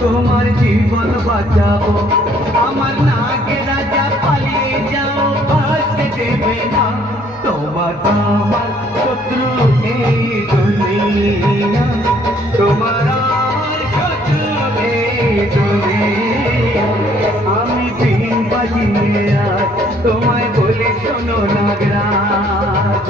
তোমার জীবন বাঁচাবো। আমার নাগে রাজা পালিয়ে যাও, বাঁচতে দেবে না। তোমার আমার শত্রু এই দুনিয়া, তোমার আমার শত্রু এই দুনিয়া। আমি বিন বাজিয়ে আজ তোমায় বলি শোনো নাগরাজ।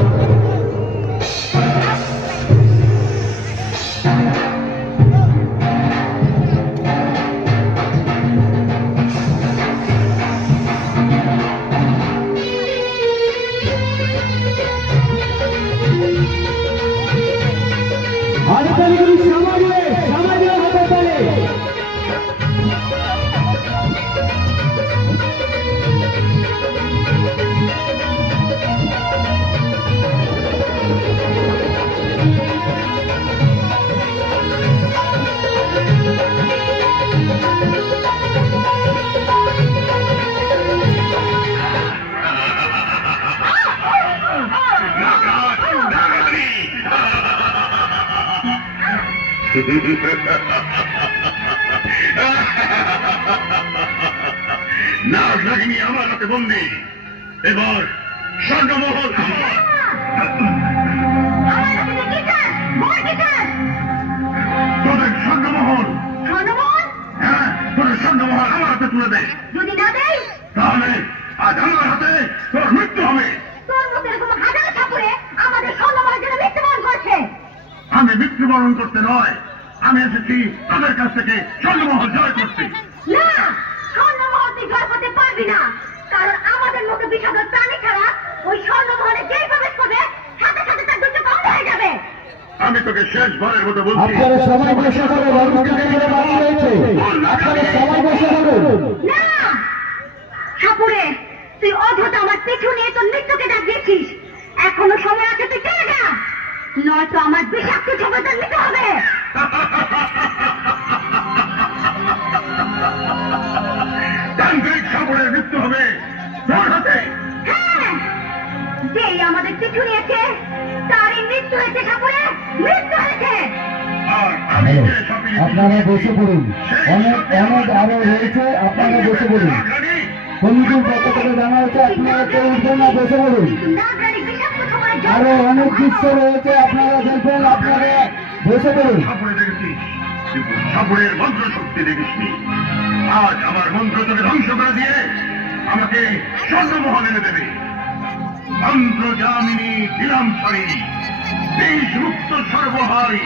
নাগিনী আমার হাতে বন্দি। এবার স্বর্ণমহল আমার। তোদের স্বর্ণমহল, হ্যাঁ তোদের স্বর্ণমহল আমার হাতে তুলে দে। যদি না দেয় তাহলে আজ আমার হাতে তোর মৃত্যু হবে। তোর মতো এরকম হাজার ঠাকুরে আমাদের স্বর্ণমহলের জন্য মৃত্যুবরণ করছে। আমি মৃত্যুবরণ করতে নয়, আমি এসেছি তাদের কাছ থেকে স্বর্ণমহল জয় করতে। না, স্বর্ণমহল তুই জয় করতে পারবি না, কারণ আমাদের মতো বিষাদর প্রাণী ছাড়া ওই স্বর্ণমহলে যেই প্রবেশ করবে সাথে সাথে তার দুটো বন্ধ হয়ে যাবে। আমি তোকে শেষবারের মতো বলছি, আপনারা সবাই বসে পড়ুন, অনুষ্ঠানের বাকি রয়েছে, আপনারা সবাই বসে পড়ুন। না ঠাকুরে, তুই অযথা আমার পিছু নিয়ে তোর মৃত্যুকে ডাক দিয়েছিস। এখনো সময় আছে, তুই চলে যা, নয়তো আমার বিষাক্ত ছবি তোর মৃত্যু হবে। তান্ত্রিক সাগরের মৃত্যু হবে তোর হাতে। হ্যাঁ, যেই আমাদের পিছু নিয়েছে তারই মৃত্যু হয়েছে ঠাকুরে, মৃত্যু হয়েছে। আর আমি যে সপিয়ে আপনারা বসে পড়ুন, অনেক আরো রয়েছে, আপনারা বসে পড়ুন। কমিটির পক্ষ থেকে জানা হচ্ছে আপনারা কেউ উঠবেন না, বসে পড়ুন। নাগরানি বিষাক্ত ছবি আরো অনেক দৃশ্য রয়েছে, আপনারা দেখবেন, আপনারা বসে পড়ুন। সাপুরে দেখেছিস, কিন্তু সাপুরের মন্ত্র শক্তি দেখিসনি। আজ আমার মন্ত্র তোকে ধ্বংস করে দিয়ে আমাকে স্বর্ণমহল এনে দেবে। মন্ত্র জামিনী দিলাম ছাড়ি, বিষ মুক্ত সর্বহারী।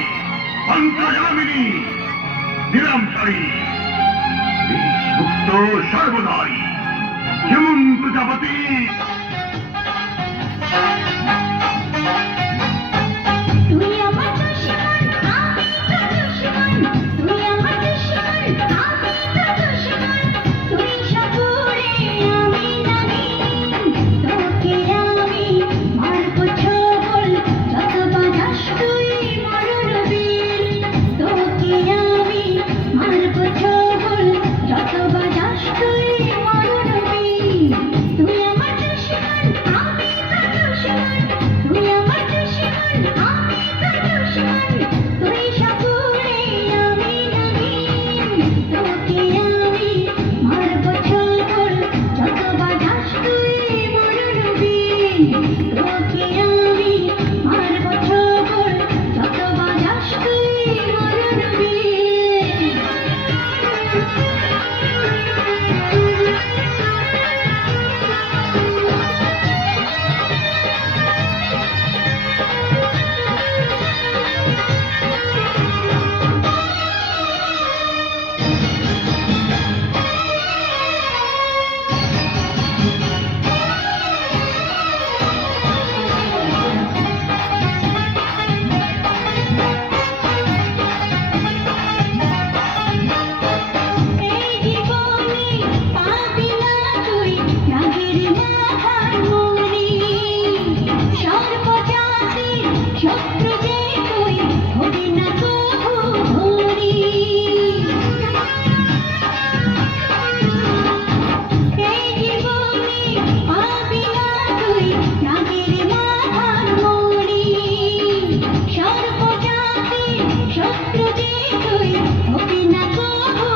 মন্ত্র জামিনী দিলাম ছাড়ি, বিষ মুক্ত সর্বদারী। যেমন প্রজাপতি তুই আমার দুশ্মন, আমি তোর দুশ্মন। তুই আমার দুশ্মন, আমি তোর দুশ্মন। তুই সাপুরে, আমি নাগিন। তোকে আমি মারব ছোবল, যত বাজাস তুই মরণ বীর। তোকে আমি মারব ছোবল, যত বাজাস তুই মরণ বীর। তুই আমার দুশ্মন, আমি তোর দুশ্মন। তুই আমার দুশ্মন, আমি তোর দুশ্মন। তুই সাপুরে, আমি নাগিন। তোকে আমি মারব ছোবল, যত বাজাস তুই মরণ বীর। তোকে আমি মারব ছোবল, যত বাজাস তুই মরণ বীর। এই জীবনে পাবি না তুই নাগের মাথার মনি। সর্বজাতির শত্রু যে তুই, হবি না কভু ধনী। এই জীবনে পাবি না তুই নাগের মাথার মনি। সর্বজাতির শত্রু যে তুই, হবি না কভু